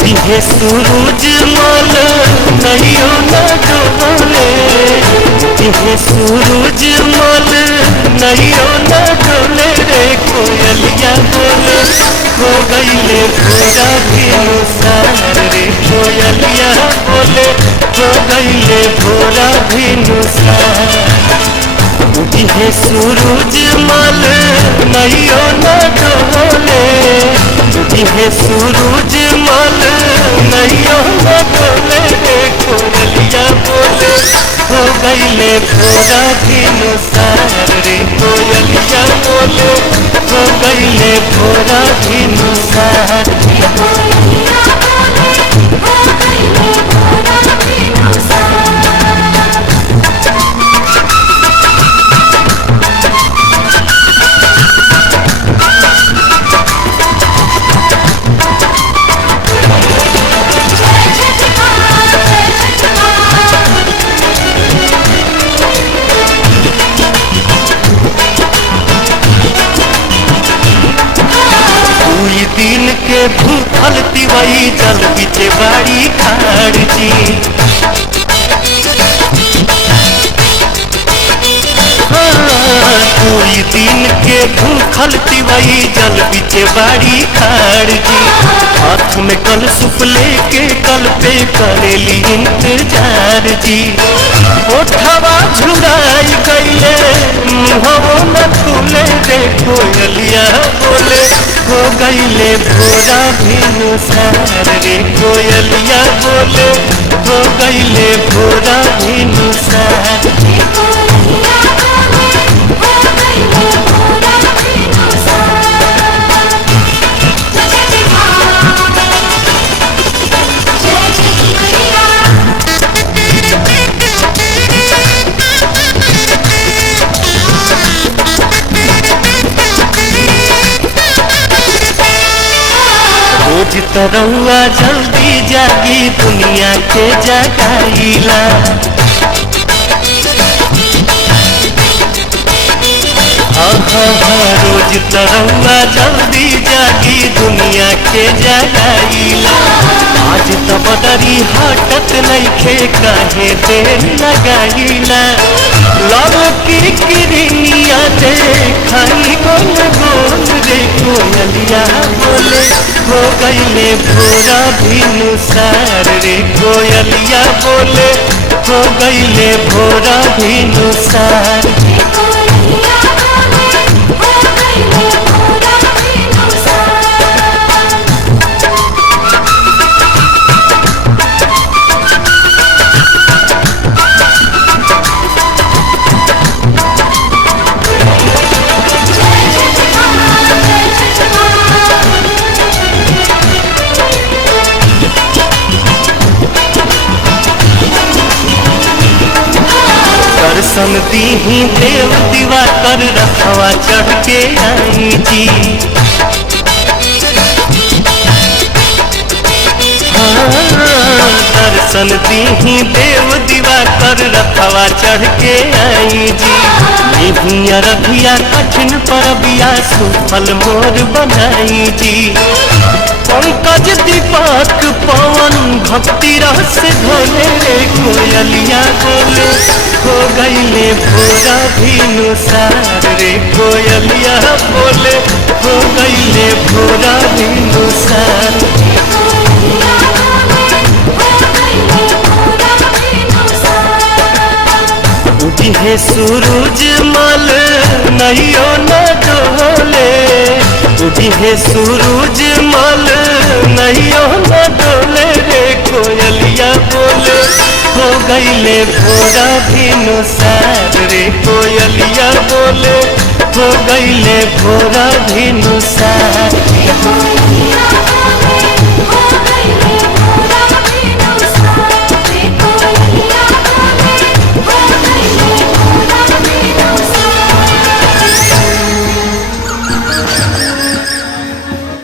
ये सूरज मल नैयो न डोले, ये सूरज मल नैयो न डोले रे कोयलिया बोले हो गईले भोरा भिनुसार रे कोयलिया बोले हो गईले भोरा भिनुसार। ये सूरज मल नैयो न डोले, ये सूरज मल नैयो न डोले रे कोयलिया बोले हो गईले भोरा भिनुसार रे कोयलिया बोले हो गईले भोरा भिनुसार। दिन के भूखल तिवई जल बिचे बाड़ी खाड़ जी, कोई दिन के भूखल तिवई जल बिचे बाड़ी खाड़ जी। हाथ में कल सुप लेके कल पे करेली इंतजार जी। ओठवा झुराई गईले मुहवो न खुले रे कोयलिया बोले हो गईले भोरा भिनुसार रे कोयलिया बोले हो गईले भोरा भिनुसार। रोज तरौआ जल्दी जागी दुनिया के जगाईला, रोज तरौआ जल्दी जागी दुनिया के जगाईला। आज तो बदरी हटत नइखे काहे देर लगाईला। लव की किरनिया देखाई गोल गोल रे कोयलिया बोले हो गईले भोरा भिनुसार रे कोयलिया बोले हो गईले भोरा भिनुसार। दर्शन दीही देव दीवा कर रखवा चढ़ के आई जी। दर्शन दीही देव दीवा कर रखवा चढ़ के आई जी। निभिया रभिया कठिन परबिया सुफल मोर बनाई जी। पंकज दीपक पवन भक्ति रस धोले रे कोयलिया बोले हो गईले भोरा भिनुसार रे कोयलिया बोले हो गईले भोरा भिनुसार। ये सूरज मल नैयो न डोले, ये सूरज मल नैयो न डोले रे कोयलिया बोले हो गईले भोरा भिनुसार रे कोयलिया बोले हो गईले भोरा भिनुसार।